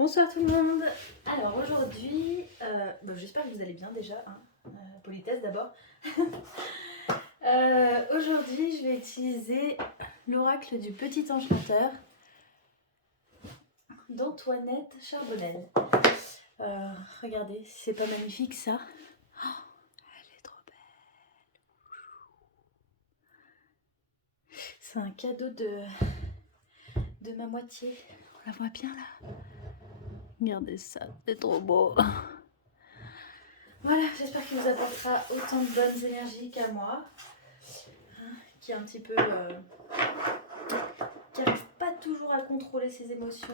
Bonsoir tout le monde. Alors aujourd'hui, j'espère que vous allez bien déjà, hein. Politesse d'abord. Aujourd'hui je vais utiliser l'oracle du petit ange chanteur d'Antoinette Charbonnel. Regardez, c'est pas magnifique ça? Oh, elle est trop belle. C'est un cadeau de ma moitié. On la voit bien là? Regardez ça, c'est trop beau. Voilà, j'espère qu'il vous apportera autant de bonnes énergies qu'à moi, qui est un petit peu... qui n'arrive pas toujours à contrôler ses émotions.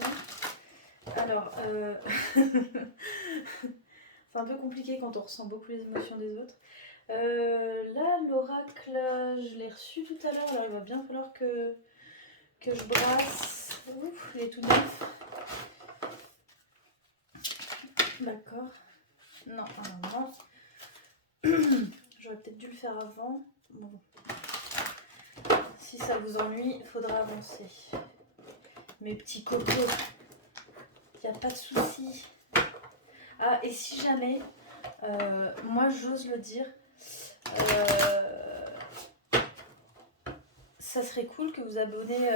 Alors, c'est un peu compliqué quand on ressent beaucoup les émotions des autres. Là, l'oracle, je l'ai reçu tout à l'heure, alors il va bien falloir que je brasse. Ouf, il est tout neuf. D'accord. Non, non. J'aurais peut-être dû le faire avant. Bon. Si ça vous ennuie, il faudra avancer. Mes petits cocos, il n'y a pas de souci. Ah, et si jamais, moi j'ose le dire, ça serait cool que vous abonnez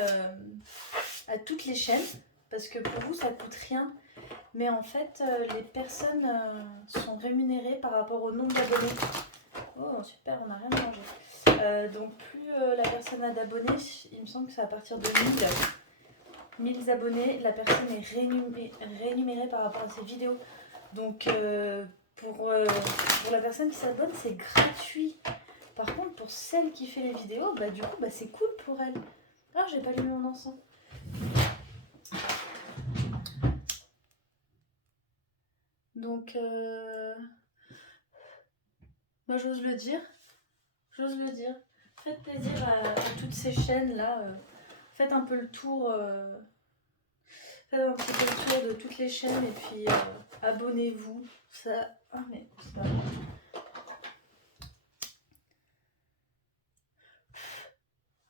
à toutes les chaînes, parce que pour vous ça coûte rien. Mais en fait, les personnes sont rémunérées par rapport au nombre d'abonnés. Oh super, on n'a rien mangé. Donc plus la personne a d'abonnés, il me semble que c'est à partir de 1000 abonnés, la personne est rémunérée par rapport à ses vidéos. Donc pour la personne qui s'abonne, c'est gratuit. Par contre, pour celle qui fait les vidéos, du coup, c'est cool pour elle. Ah, j'ai pas allumé mon encens. Donc, moi j'ose le dire. J'ose le dire. Faites plaisir à toutes ces chaînes-là. Faites un peu le tour. Faites un petit peu le tour de toutes les chaînes et puis abonnez-vous. Ça. Ah, mais ça.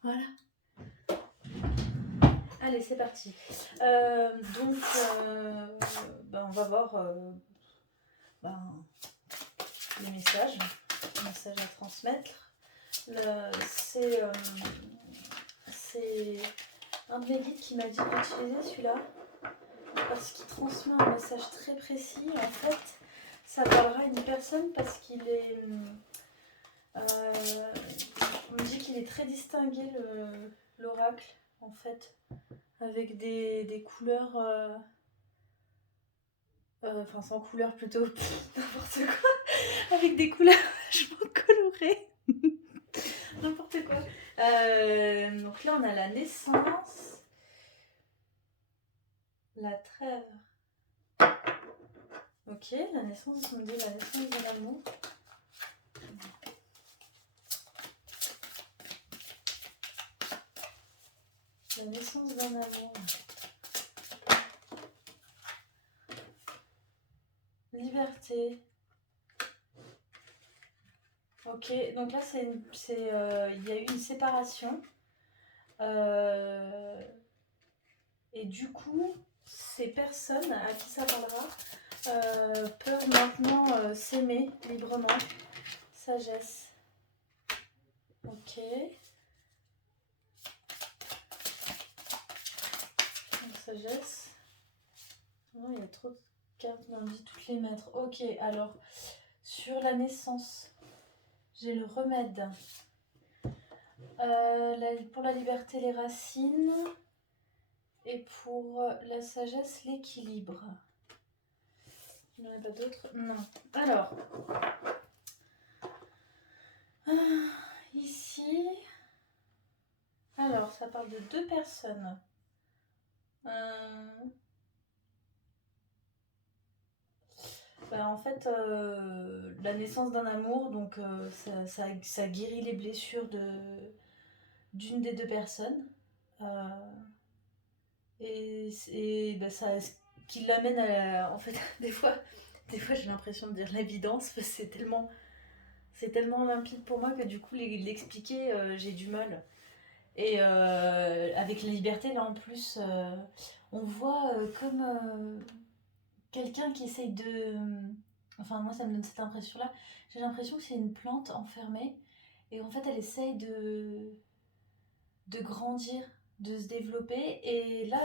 Voilà. Allez, c'est parti. Donc, on va voir les messages à transmettre. C'est un de mes guides qui m'a dit d'utiliser celui-là parce qu'il transmet un message très précis. En fait, ça parlera à une personne parce qu'il est... on me dit qu'il est très distingué, l'oracle, en fait, avec des couleurs... enfin, sans couleur plutôt, n'importe quoi, avec des couleurs vachement colorées. N'importe quoi. Donc là, on a la naissance, la trêve. Ok, la naissance, on me dit la naissance de l'amour. La naissance d'un amour. Liberté. Ok, donc là, il y a eu une séparation. Et du coup, ces personnes à qui ça parlera peuvent maintenant s'aimer librement. Sagesse. Ok. Donc, sagesse. Non, il y a trop de cartes, on dit toutes les mettre. Ok, alors, sur la naissance, j'ai le remède. Pour la liberté, les racines. Et pour la sagesse, l'équilibre. Il n'y en a pas d'autres? Non. Alors, ici, alors ça parle de deux personnes. En fait, la naissance d'un amour, donc ça guérit les blessures d'une des deux personnes. Et ça, ce qui l'amène à... En fait, des fois j'ai l'impression de dire l'évidence, parce que c'est tellement limpide pour moi que du coup l'expliquer, j'ai du mal. Et avec la liberté, là en plus, on voit comme quelqu'un qui essaye de... Enfin, moi, ça me donne cette impression-là. J'ai l'impression que c'est une plante enfermée. Et en fait, elle essaye de grandir, de se développer. Et là,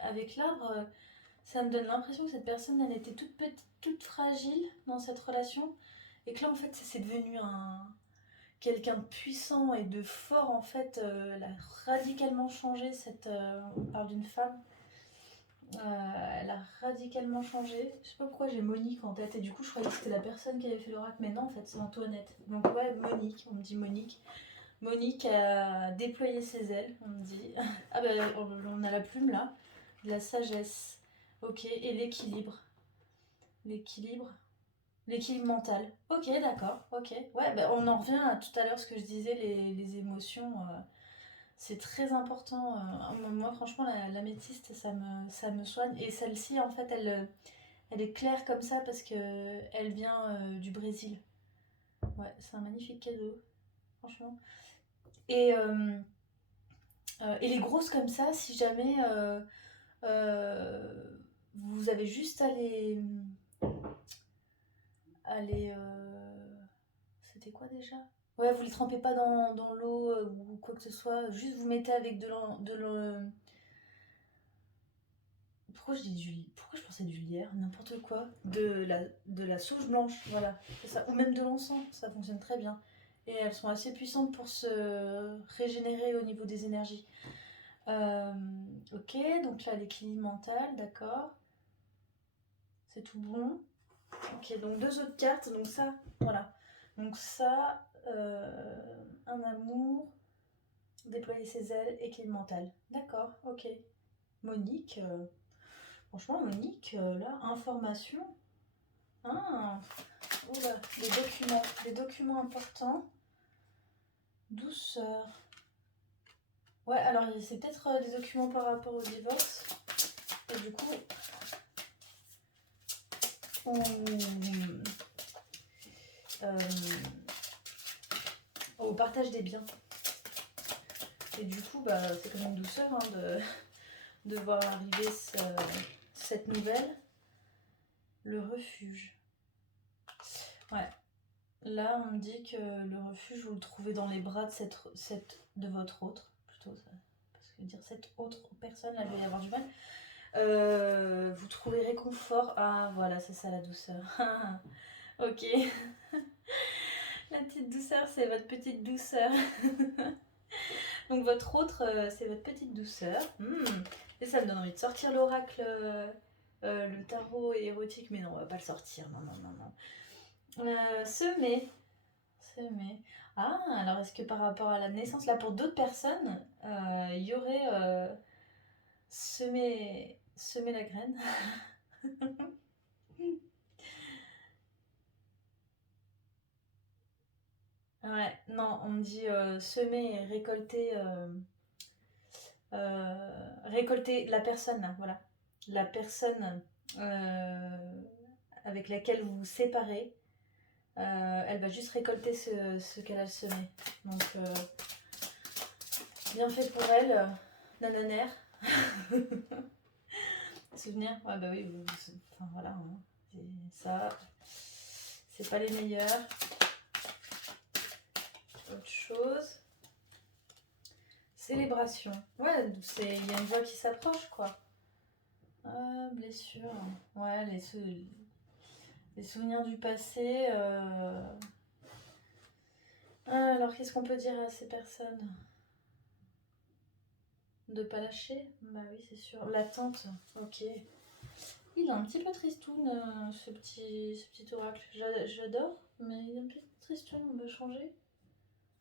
avec l'arbre, ça me donne l'impression que cette personne, elle était toute petite, toute fragile dans cette relation. Et que là, en fait, c'est devenu quelqu'un de puissant et de fort, en fait. Elle a radicalement changé on parle d'une femme. Elle a radicalement changé. Je sais pas pourquoi j'ai Monique en tête. Et du coup, je croyais que c'était la personne qui avait fait l'oracle. Mais non, en fait, c'est Antoinette. Donc ouais, Monique. On me dit Monique. Monique a déployé ses ailes, on me dit. Ah bah, on a la plume là. De la sagesse. Ok, et l'équilibre. L'équilibre. L'équilibre mental. Ok, d'accord, ok. Ouais, bah, on en revient à tout à l'heure ce que je disais, les émotions. C'est très important. Moi, franchement, la métiste, ça me soigne. Et celle-ci, en fait, elle est claire comme ça parce que elle vient du Brésil. Ouais, c'est un magnifique cadeau, franchement. Et, euh, et les grosses comme ça, si jamais vous avez juste à les. C'était quoi déjà? Ouais, vous les trempez pas dans l'eau ou quoi que ce soit. Juste vous mettez avec Pourquoi je pensais du lierre? N'importe quoi. De la sauge blanche, voilà. C'est ça. Ou même de l'encens, ça fonctionne très bien. Et elles sont assez puissantes pour se régénérer au niveau des énergies. Euh, ok, donc là, l'équilibre mental, d'accord. C'est tout bon. Ok, donc deux autres cartes. Donc ça, voilà. Donc ça, un amour, déployer ses ailes, équilibre mental. D'accord, ok. Monique, franchement, Monique, là, information. Ah, oula, les documents importants. Douceur. Ouais, alors c'est peut-être des documents par rapport au divorce. Et du coup, on, euh, au partage des biens. Et du coup, bah, c'est quand même douceur hein, de voir arriver cette nouvelle. Le refuge. Ouais. Là, on me dit que le refuge, vous le trouvez dans les bras de votre autre. Plutôt, ça, parce que dire cette autre personne, là, il va y avoir du mal. Vous trouvez réconfort. Ah, voilà, c'est ça la douceur. Ok. La petite douceur, c'est votre petite douceur. Donc votre autre, c'est votre petite douceur. Et ça me donne envie de sortir l'oracle, le tarot érotique, mais non, on va pas le sortir. Non, non, non, non. Semer. Semer. Ah, alors est-ce que par rapport à la naissance, là pour d'autres personnes, il y aurait semer la graine. Ouais, non, on me dit semer et récolter la personne, là, voilà. La personne avec laquelle vous vous séparez, elle va juste récolter ce qu'elle a semé. Donc, bien fait pour elle, nananaire. Souvenir, ouais, bah oui, enfin voilà, hein. Et ça, c'est pas les meilleurs. Autre chose. Célébration. Ouais, il y a une voix qui s'approche, quoi. Blessure. Ouais, les souvenirs du passé. Alors, qu'est-ce qu'on peut dire à ces personnes? De pas lâcher? Bah oui, c'est sûr. L'attente, ok. Il est un petit peu tristoun, ce petit oracle. J'adore, mais il est un petit peu tristoun, on veut changer?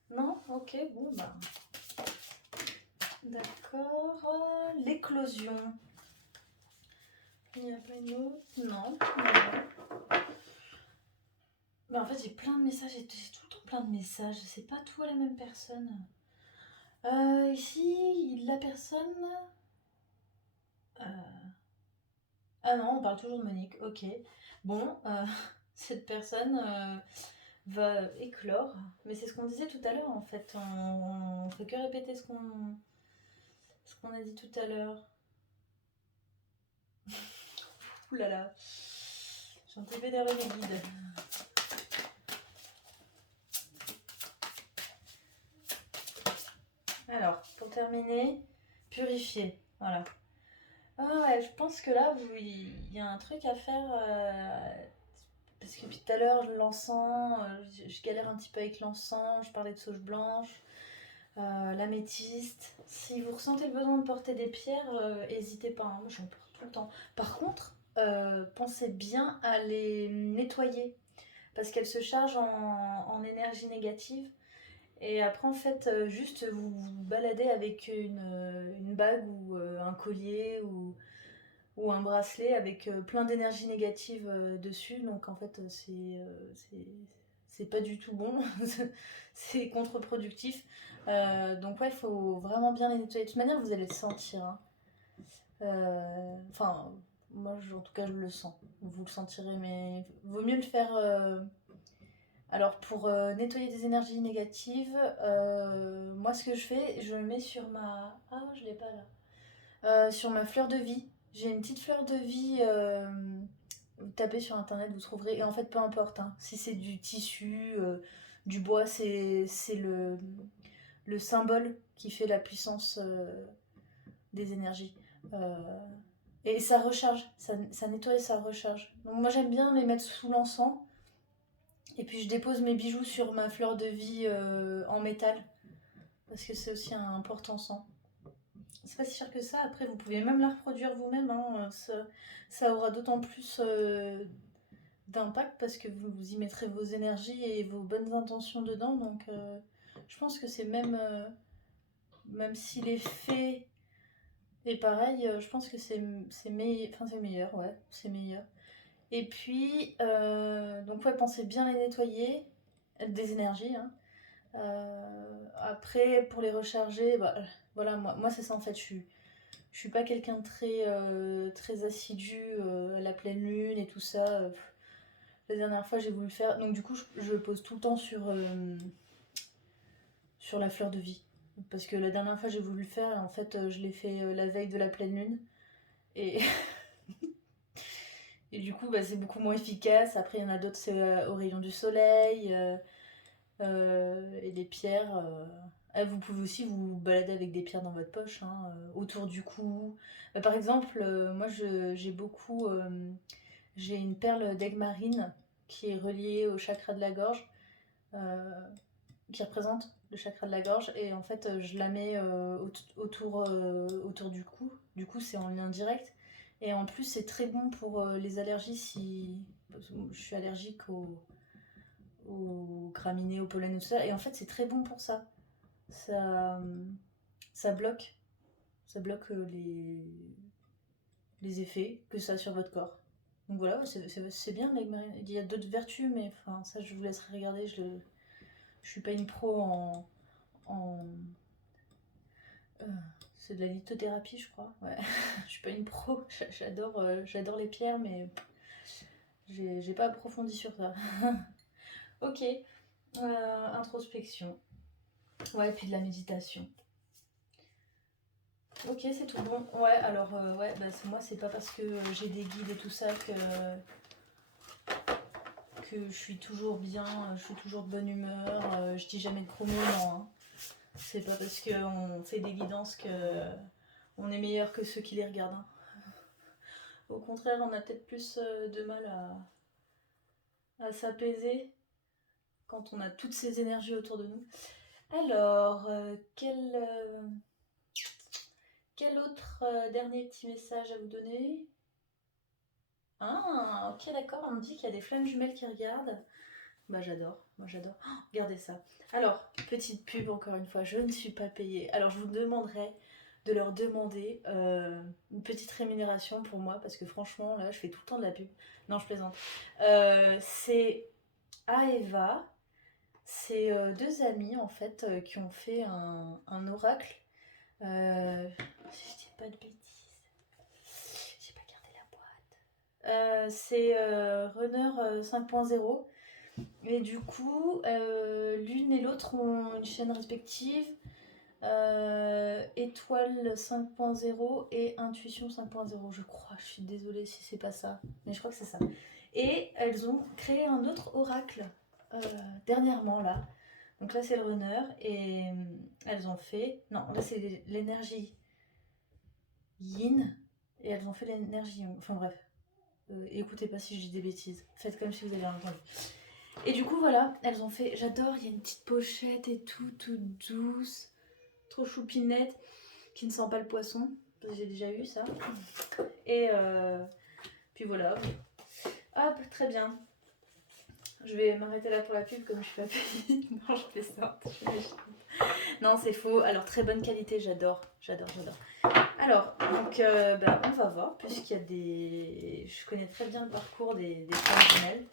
Non? Ok, bon, bah. D'accord. L'éclosion. Il n'y a pas une autre? Non. Mais en fait, j'ai plein de messages, j'ai tout le temps plein de messages. C'est pas tout à la même personne. Ici, la personne. euh, Ah non, on parle toujours de Monique, ok. Bon, cette personne va éclore. Mais c'est ce qu'on disait tout à l'heure en fait. On fait que répéter ce qu'on a dit tout à l'heure. là là. J'ai un peu vénéré mes guides. Alors, pour terminer, purifier. Voilà. Ah ouais, je pense que là, il y a un truc à faire. Parce que depuis tout à l'heure, l'encens, je galère un petit peu avec l'encens. Je parlais de sauge blanche, l'améthyste. Si vous ressentez le besoin de porter des pierres, n'hésitez pas. Hein, moi, j'en porte tout le temps. Par contre, pensez bien à les nettoyer. Parce qu'elles se chargent en énergie négative. Et après, en fait, juste vous baladez avec une bague ou un collier ou un bracelet avec plein d'énergie négative dessus. Donc, en fait, c'est pas du tout bon. C'est contre-productif. Donc, ouais, il faut vraiment bien les nettoyer. De toute manière, vous allez le sentir. Hein. Enfin, moi, en tout cas, je le sens. Vous le sentirez, mais vaut mieux le faire. Alors pour nettoyer des énergies négatives, moi ce que je fais, je le mets sur ma... Ah, je l'ai pas là. Sur ma fleur de vie. J'ai une petite fleur de vie, vous tapez sur internet, vous trouverez, et en fait peu importe, hein, si c'est du tissu, du bois, c'est le symbole qui fait la puissance des énergies. Euh, et ça recharge, ça nettoie et ça recharge. Donc moi j'aime bien les mettre sous l'encens. Et puis je dépose mes bijoux sur ma fleur de vie en métal. Parce que c'est aussi un porte-encens. C'est pas si cher que ça. Après, vous pouvez même la reproduire vous-même. Hein. Ça aura d'autant plus d'impact parce que vous y mettrez vos énergies et vos bonnes intentions dedans. Donc je pense que c'est même si l'effet est pareil, je pense que c'est meilleur. Ouais, c'est meilleur. Et puis, donc ouais, pensez bien les nettoyer, des énergies. Hein. Après, pour les recharger, bah, voilà, moi c'est ça en fait, je suis pas quelqu'un de très assidu à la pleine lune et tout ça. La dernière fois j'ai voulu le faire, donc du coup je le pose tout le temps sur la fleur de vie. Parce que la dernière fois j'ai voulu le faire et en fait je l'ai fait la veille de la pleine lune. Et et du coup, bah, c'est beaucoup moins efficace. Après, il y en a d'autres, c'est au rayon du soleil. Et les pierres. Vous pouvez aussi vous balader avec des pierres dans votre poche, hein, autour du cou. Par exemple, moi, j'ai beaucoup. J'ai une perle d'aigle marine qui est reliée au chakra de la gorge, euh, qui représente le chakra de la gorge. Et en fait, je la mets autour du cou. Du coup, c'est en lien direct. Et en plus, c'est très bon pour les allergies si. Parce que je suis allergique aux graminées, au pollen, tout ça. Et en fait, c'est très bon pour ça. Ça, ça bloque. Ça bloque les effets que ça a sur votre corps. Donc voilà, c'est bien l'aigle marine. Il y a d'autres vertus, mais enfin, ça, je vous laisserai regarder. Je suis pas une pro en euh, c'est de la lithothérapie, je crois. Ouais. Je suis pas une pro. J'adore les pierres, mais j'ai pas approfondi sur ça. Ok. Introspection. Ouais, et puis de la méditation. Ok, c'est tout bon. Ouais, alors, ouais, bah, moi, c'est pas parce que j'ai des guides et tout ça que je suis toujours bien, je suis toujours de bonne humeur, je dis jamais de gros mots, non. Hein. C'est pas parce qu'on fait des guidances que on est meilleur que ceux qui les regardent. Hein. Au contraire, on a peut-être plus de mal à s'apaiser quand on a toutes ces énergies autour de nous. Alors, quel autre dernier petit message à vous donner? Ah, ok, d'accord, on me dit qu'il y a des flammes jumelles qui regardent. Bah j'adore, moi j'adore. Oh, regardez ça. Alors, petite pub encore une fois, je ne suis pas payée. Alors je vous demanderai de leur demander une petite rémunération pour moi, parce que franchement, là, je fais tout le temps de la pub. Non, je plaisante. C'est Aeva, c'est deux amis en fait qui ont fait un oracle. Si je dis pas de bêtises, j'ai pas gardé la boîte. C'est Runner 5.0. Et du coup, l'une et l'autre ont une chaîne respective. Étoile 5.0 et Intuition 5.0, je crois. Je suis désolée si c'est pas ça, mais je crois que c'est ça. Et elles ont créé un autre oracle dernièrement là. Donc là c'est le runner et elles ont fait... Non, là c'est l'énergie yin et elles ont fait l'énergie yang. Enfin bref, écoutez pas si je dis des bêtises. Faites comme si vous avez entendu. Et du coup voilà, elles ont fait... J'adore, il y a une petite pochette et tout, toute douce, trop choupinette, qui ne sent pas le poisson. J'ai déjà eu ça. Et puis voilà. Hop, très bien. Je vais m'arrêter là pour la pub comme je suis pas payée. Non, je fais ça. Non, c'est faux. Alors, très bonne qualité, j'adore. J'adore, j'adore. Alors, donc, on va voir, puisqu'il y a des... Je connais très bien le parcours des femmes jumelles.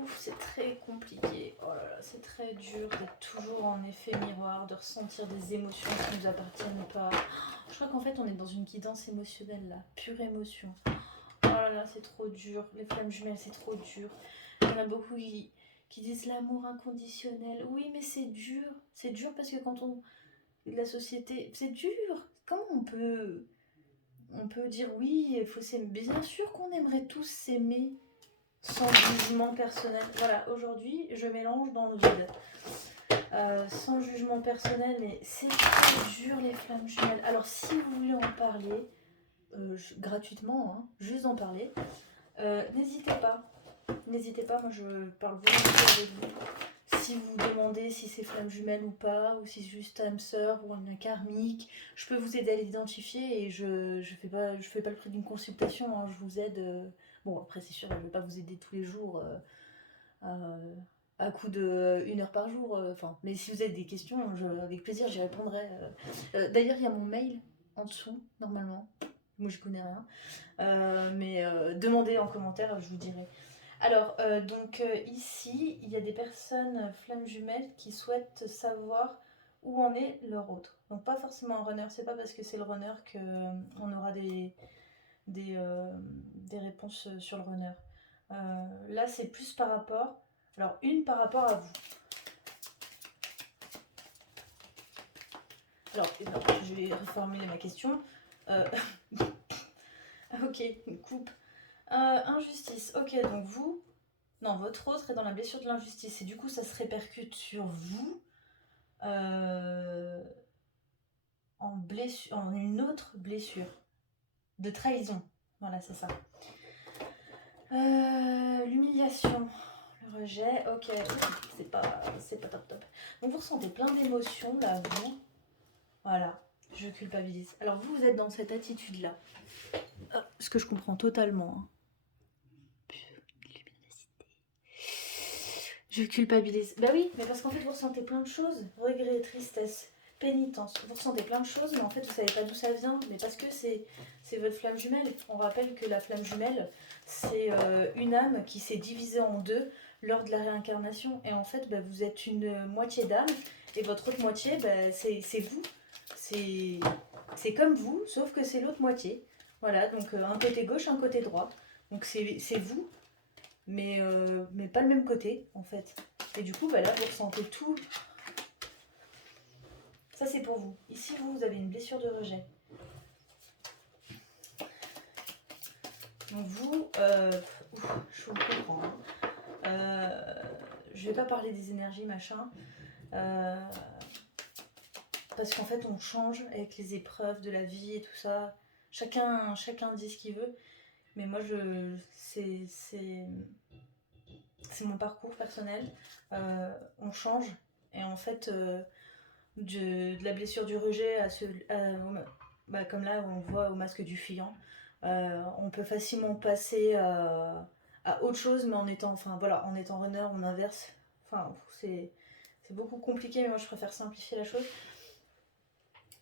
Ouf, c'est très compliqué. Oh là là, c'est très dur d'être toujours en effet miroir, de ressentir des émotions qui nous appartiennent pas. Je crois qu'en fait, on est dans une guidance émotionnelle, là. Pure émotion. Oh là là, c'est trop dur. Les flammes jumelles, c'est trop dur. Il y en a beaucoup qui disent l'amour inconditionnel. Oui, mais c'est dur. C'est dur parce que quand on... La société... C'est dur. Comment on peut dire oui, il faut s'aimer. Bien sûr qu'on aimerait tous s'aimer sans jugement personnel. Voilà, aujourd'hui, je mélange dans le vide. Sans jugement personnel, mais c'est très dur les flammes jumelles. Alors, si vous voulez en parler, gratuitement, hein, juste en parler, n'hésitez pas. N'hésitez pas, moi je parle volontiers avec vous. Si vous demandez si c'est flamme jumelle ou pas, ou si c'est juste âme sœur ou un karmique, je peux vous aider à l'identifier et je fais pas le prix d'une consultation, hein, je vous aide. Bon, après, c'est sûr, je ne vais pas vous aider tous les jours à coup de 1 heure par jour. Mais si vous avez des questions, avec plaisir, j'y répondrai. D'ailleurs, il y a mon mail en dessous, normalement. Moi, je connais rien. Mais demandez en commentaire, je vous dirai. Alors, ici, il y a des personnes flammes jumelles qui souhaitent savoir où en est leur autre. Donc, pas forcément un runner. C'est pas parce que c'est le runner qu'on aura des réponses sur le runner. Là, c'est plus par rapport... Alors, une par rapport à vous. Alors, non, je vais reformuler ma question. Ok, une coupe. Injustice. Ok, donc vous... Non, votre autre est dans la blessure de l'injustice. Et du coup, ça se répercute sur vous en une autre blessure. De trahison. Voilà, c'est ça. L'humiliation. Le rejet. Ok, c'est pas top top. Donc vous ressentez plein d'émotions, là, vous. Voilà, je culpabilise. Alors vous êtes dans cette attitude-là. Ce que je comprends totalement. Hein. Je culpabilise. Bah oui, mais parce qu'en fait, vous ressentez plein de choses. Regret, tristesse, pénitence. Vous ressentez plein de choses, mais en fait, vous savez pas d'où ça vient. Mais parce que c'est votre flamme jumelle. On rappelle que la flamme jumelle, c'est une âme qui s'est divisée en deux lors de la réincarnation. Et en fait, bah, vous êtes une moitié d'âme. Et votre autre moitié, bah, c'est vous. C'est comme vous, sauf que c'est l'autre moitié. Voilà, donc un côté gauche, un côté droit. Donc c'est vous, mais pas le même côté en fait. Et du coup, bah là, vous ressentez tout. Ça, c'est pour vous. Ici, vous avez une blessure de rejet. Donc vous, je vous comprends. Je vais pas parler des énergies, machin. Parce qu'en fait, on change avec les épreuves de la vie et tout ça. Chacun dit ce qu'il veut. Mais moi, c'est mon parcours personnel. On change. Et en fait, de la blessure du rejet comme là, on voit au masque du fuyant, on peut facilement passer à autre chose, mais en étant runner, on inverse. Enfin, c'est beaucoup compliqué, mais moi, je préfère simplifier la chose.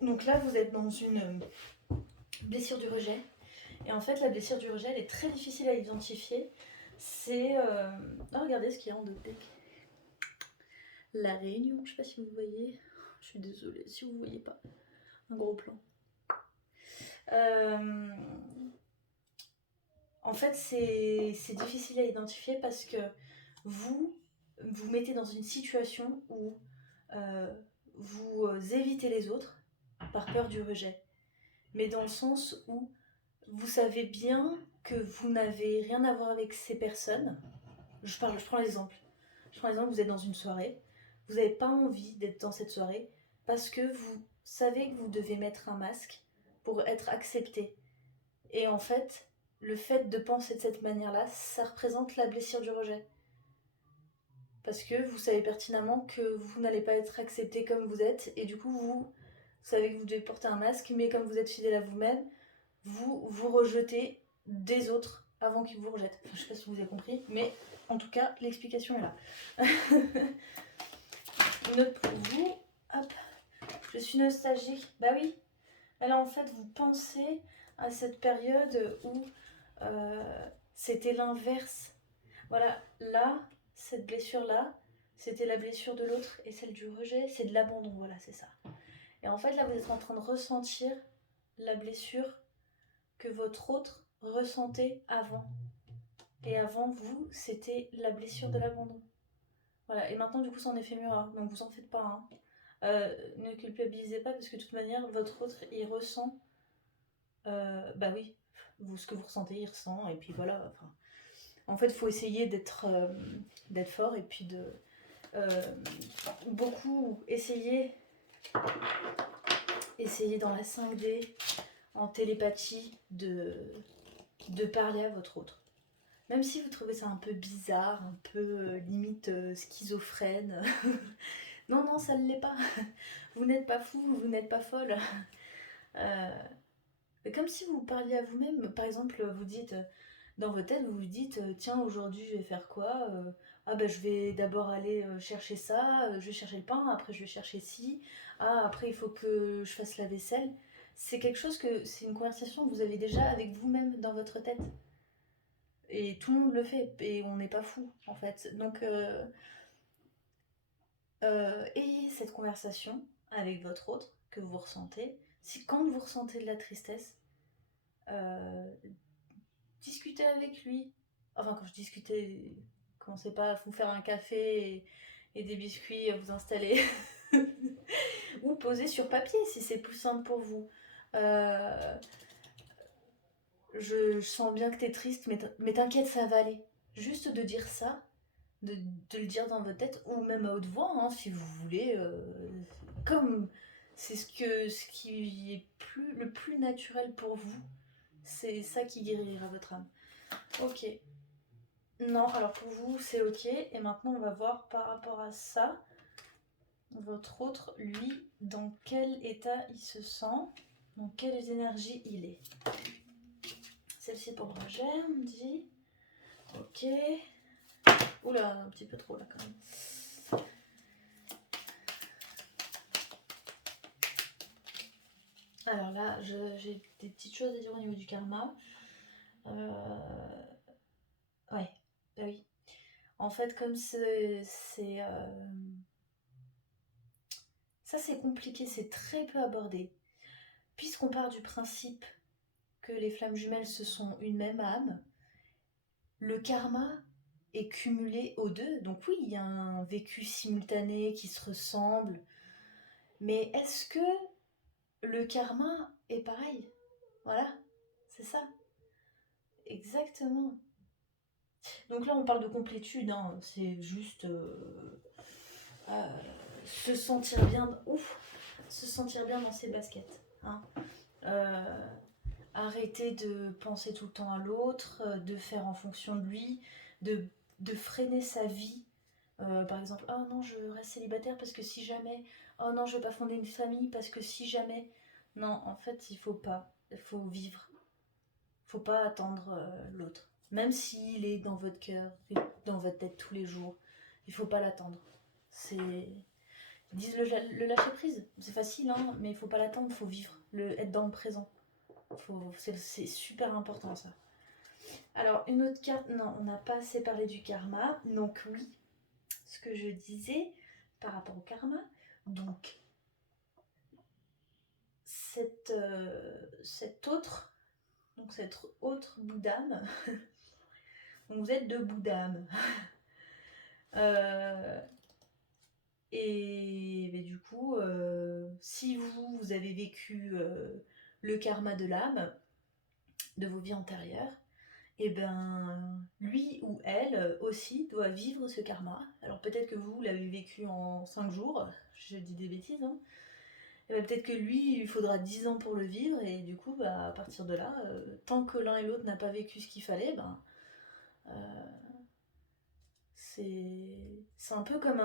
Donc là, vous êtes dans une blessure du rejet. Et en fait, la blessure du rejet, elle est très difficile à identifier. C'est... regardez ce qu'il y a en deux. La Réunion, je sais pas si vous voyez. Je suis désolée si vous voyez pas. Un gros plan. En fait, c'est difficile à identifier parce que vous mettez dans une situation où vous évitez les autres par peur du rejet. Mais dans le sens où vous savez bien que vous n'avez rien à voir avec ces personnes. Je prends l'exemple. Vous êtes dans une soirée, vous n'avez pas envie d'être dans cette soirée parce que vous savez que vous devez mettre un masque pour être accepté. Et en fait, le fait de penser de cette manière-là, ça représente la blessure du rejet. Parce que vous savez pertinemment que vous n'allez pas être accepté comme vous êtes, et du coup, vous savez que vous devez porter un masque, mais comme vous êtes fidèle à vous-même, vous vous rejetez des autres avant qu'ils vous rejettent. Enfin, je sais pas si vous avez compris, mais en tout cas, l'explication est là. Une autre pour vous. Hop. Je suis nostalgique. Bah oui. Alors en fait, vous pensez à cette période où c'était l'inverse. Voilà, là, cette blessure-là, c'était la blessure de l'autre, et celle du rejet, c'est de l'abandon. Voilà, c'est ça. Et en fait, là, vous êtes en train de ressentir la blessure que votre autre ressentait avant. Et avant vous, c'était la blessure de l'abandon. Voilà, et maintenant, du coup, c'est en effet miroir, donc vous en faites pas. Hein. Ne culpabilisez pas, parce que de toute manière, votre autre, il ressent. Bah oui, ce que vous ressentez, il ressent, et puis voilà. Enfin, en fait, il faut essayer d'être fort, et puis de beaucoup essayer dans la 5D, en télépathie, de parler à votre autre. Même si vous trouvez ça un peu bizarre, un peu limite schizophrène. Non, non, ça ne l'est pas. Vous n'êtes pas fou, vous n'êtes pas folle. Comme si vous parliez à vous-même. Par exemple, vous dites, dans votre tête, vous vous dites, tiens, aujourd'hui, je vais faire quoi Ah ben, je vais d'abord aller chercher ça, je vais chercher le pain, après je vais chercher ci. Ah, après, il faut que je fasse la vaisselle. C'est une conversation que vous avez déjà avec vous-même dans votre tête. Et tout le monde le fait, et on n'est pas fou, en fait. Donc, ayez cette conversation avec votre autre que vous ressentez. Si quand vous ressentez de la tristesse, euh, discutez avec lui. Enfin, quand je discutais, commencez pas à vous faire un café et des biscuits, à vous installer. Ou poser sur papier si c'est plus simple pour vous. Je sens bien que t'es triste, mais t'inquiète, ça va aller. Juste de dire ça, de le dire dans votre tête, ou même à haute voix, hein, si vous voulez. Comme c'est ce qui est le plus naturel pour vous, c'est ça qui guérira votre âme. Ok. Non, alors pour vous, c'est ok. Et maintenant, on va voir par rapport à ça, votre autre, lui, dans quel état il se sent, dans quelles énergies il est. Celle-ci pour Roger, on me dit. Ok. Oula, un petit peu trop là quand même. Alors là, j'ai des petites choses à dire au niveau du karma. Ouais, bah oui. En fait, comme c'est ça, c'est compliqué, c'est très peu abordé. Puisqu'on part du principe que les flammes jumelles, ce sont une même âme, le karma est cumulé aux deux. Donc oui, il y a un vécu simultané qui se ressemble. Mais est-ce que le karma est pareil? Voilà, c'est ça. Exactement. Donc là, on parle de complétude, hein. C'est juste euh, se sentir bien. Ouf, se sentir bien dans ses baskets. Hein. Arrêter de penser tout le temps à l'autre, de faire en fonction de lui, de freiner sa vie. Par exemple, oh non, je reste célibataire parce que si jamais, oh non, je vais pas fonder une famille parce que si jamais. Non, en fait, il faut pas. Il faut vivre. Faut pas attendre l'autre. Même s'il est dans votre cœur, dans votre tête tous les jours, il faut pas l'attendre. C'est. Ils disent le lâcher prise. C'est facile, hein, mais il faut pas l'attendre, il faut vivre. Être dans le présent. C'est super important ça. Alors, une autre carte, non, on n'a pas assez parlé du karma. Donc oui, ce que je disais par rapport au karma. Donc, cette autre bout d'âme, donc vous êtes deux bouts d'âme. Et mais du coup, si vous avez vécu le karma de l'âme, de vos vies antérieures, et ben lui ou elle aussi doit vivre ce karma. Alors peut-être que vous l'avez vécu en 5 jours, je dis des bêtises, hein. Et ben, peut-être que lui, il faudra 10 ans pour le vivre, et du coup, bah, à partir de là, tant que l'un et l'autre n'a pas vécu ce qu'il fallait, ben, euh, c'est un peu comme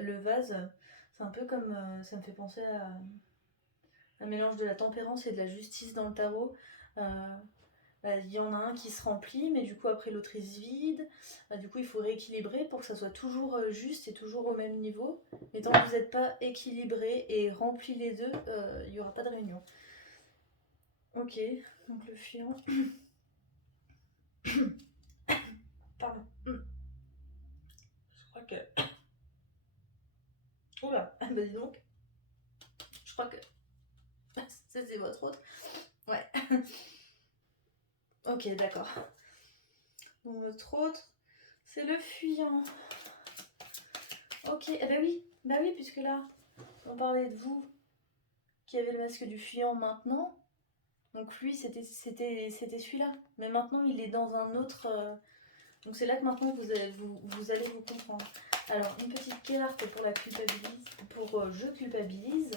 le vase, c'est un peu comme, ça me fait penser à un mélange de la tempérance et de la justice dans le tarot. Euh, Bah, il y en a un qui se remplit, mais du coup après l'autre il se vide. Bah, du coup il faut rééquilibrer pour que ça soit toujours juste et toujours au même niveau. Mais tant que vous n'êtes pas équilibré et rempli les deux, il n'y aura pas de réunion. Ok, donc le fuyant. Pardon. Je crois que. Oula, bah dis donc. Je crois que. C'est votre autre. Ouais. Ok, d'accord. Donc notre autre, c'est le fuyant. Ok, eh bah oui, puisque là, on parlait de vous qui avez le masque du fuyant maintenant. Donc lui, c'était celui-là. Mais maintenant, il est dans un autre... Donc c'est là que maintenant, vous allez vous comprendre. Alors, une petite carte pour la culpabilise, pour je culpabilise.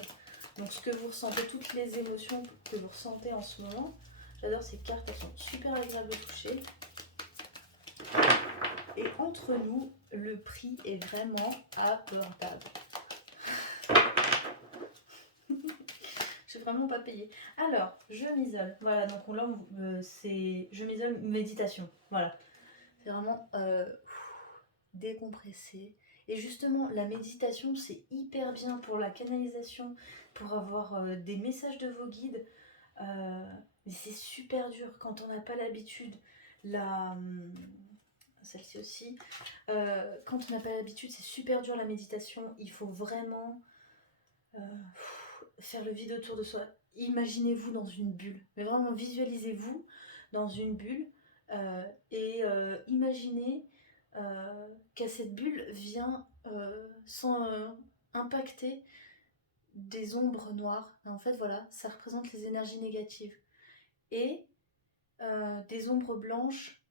Donc ce que vous ressentez, toutes les émotions que vous ressentez en ce moment. J'adore ces cartes, elles sont super agréables à toucher. Et entre nous, le prix est vraiment abordable. Je vais vraiment pas payer. Alors, je m'isole. Voilà, donc là, c'est je m'isole méditation. Voilà. C'est vraiment décompresser. Et justement, la méditation, c'est hyper bien pour la canalisation, pour avoir des messages de vos guides. Mais c'est super dur quand on n'a pas l'habitude. Celle-ci aussi. Quand on n'a pas l'habitude, c'est super dur la méditation. Il faut vraiment euh, faire le vide autour de soi. Imaginez-vous dans une bulle. Mais vraiment, visualisez-vous dans une bulle et imaginez qu'à cette bulle vient sans impacter des ombres noires. Et en fait, voilà, ça représente les énergies négatives. Et des ombres blanches,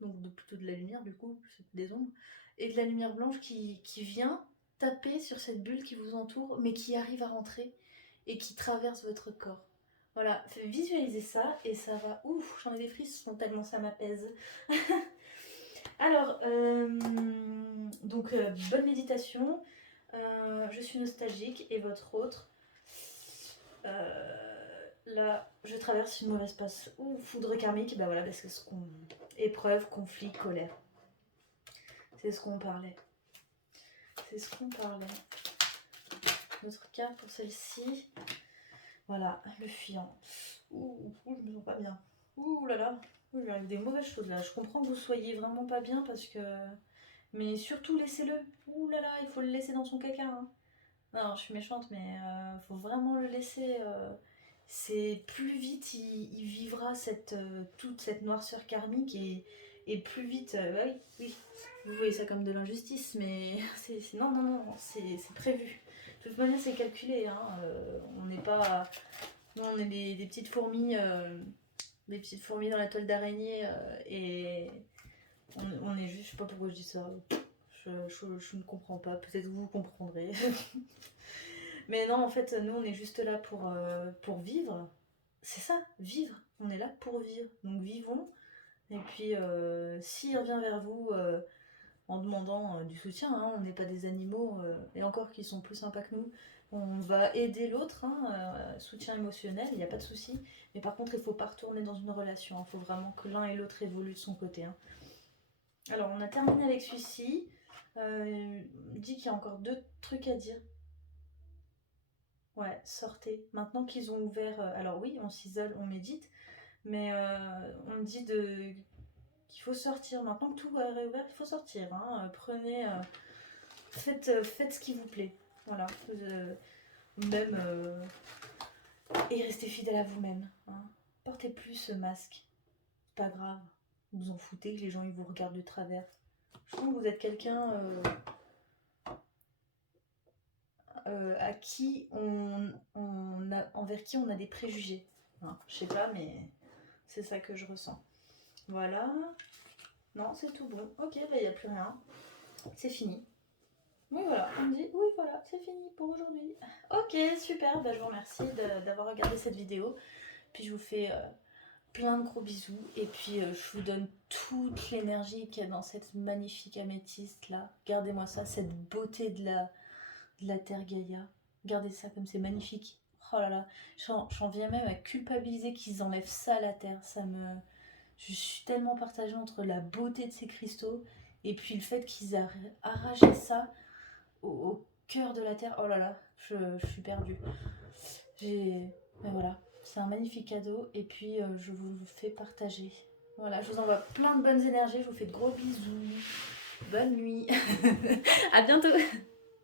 donc plutôt de la lumière du coup, c'est des ombres, et de la lumière blanche qui vient taper sur cette bulle qui vous entoure, mais qui arrive à rentrer et qui traverse votre corps. Voilà, visualisez ça et ça va... Ouf, j'en ai des frissons tellement ça m'apaise. Alors, donc bonne méditation. Je suis nostalgique et votre autre. Là, je traverse une mauvaise passe. Ou foudre karmique, bah voilà, parce que ce qu'on... Épreuve, conflit, colère. C'est ce qu'on parlait. C'est ce qu'on parlait. Notre carte pour celle-ci. Voilà, le fuyant. Ouh, je me sens pas bien. Ouh là là. Il arrive des mauvaises choses là. Je comprends que vous soyez vraiment pas bien parce que... Mais surtout, laissez-le. Ouh là là, il faut le laisser dans son caca. Hein. Non, je suis méchante, mais faut vraiment le laisser. C'est plus vite il vivra toute cette noirceur karmique et plus vite. Bah oui, oui. Vous voyez ça comme de l'injustice, mais non, non, non, c'est prévu. De toute manière, c'est calculé. Hein. On n'est pas. Nous, on est des petites fourmis. Des petites fourmis dans la toile d'araignée et on est juste. Je sais pas pourquoi je dis ça. Je ne comprends pas. Peut-être vous comprendrez. Mais non, en fait, nous, on est juste là pour vivre. C'est ça, vivre. On est là pour vivre. Donc vivons. Et puis, s'il revient vers vous en demandant du soutien, hein, on n'est pas des animaux, et encore qu'ils sont plus sympas que nous, on va aider l'autre, hein, soutien émotionnel, il n'y a pas de souci. Mais par contre, il ne faut pas retourner dans une relation. Il faut vraiment que l'un et l'autre évoluent de son côté. Hein. Alors, on a terminé avec celui-ci. Dit qu'il y a encore 2 trucs à dire. Ouais, sortez. Maintenant qu'ils ont ouvert... alors oui, on s'isole, on médite, mais on dit qu'il faut sortir. Maintenant que tout est réouvert, il faut sortir. Hein. Prenez... faites ce qui vous plaît. Voilà. Même... et restez fidèle à vous-même. Hein. Portez plus ce masque. Pas grave. Vous en foutez que les gens ils vous regardent de travers. Je trouve que vous êtes quelqu'un... à qui envers qui on a des préjugés. Hein, je sais pas, mais c'est ça que je ressens. Voilà. Non, c'est tout bon. Ok, bah il n'y a plus rien. C'est fini. Oui, voilà, on me dit, oui, voilà, c'est fini pour aujourd'hui. Ok, super, bah, je vous remercie d'avoir regardé cette vidéo. Puis je vous fais plein de gros bisous. Et puis je vous donne toute l'énergie qu'il y a dans cette magnifique améthyste là. Regardez-moi ça, cette beauté de la terre Gaïa. Regardez ça comme c'est magnifique. Oh là là, j'en viens même à culpabiliser qu'ils enlèvent ça à la terre. Je suis tellement partagée entre la beauté de ces cristaux et puis le fait qu'ils aient arraché ça au cœur de la terre. Oh là là, je suis perdue. Mais voilà, c'est un magnifique cadeau et puis je vous le fais partager. Voilà, je vous envoie plein de bonnes énergies, je vous fais de gros bisous. Bonne nuit. À bientôt.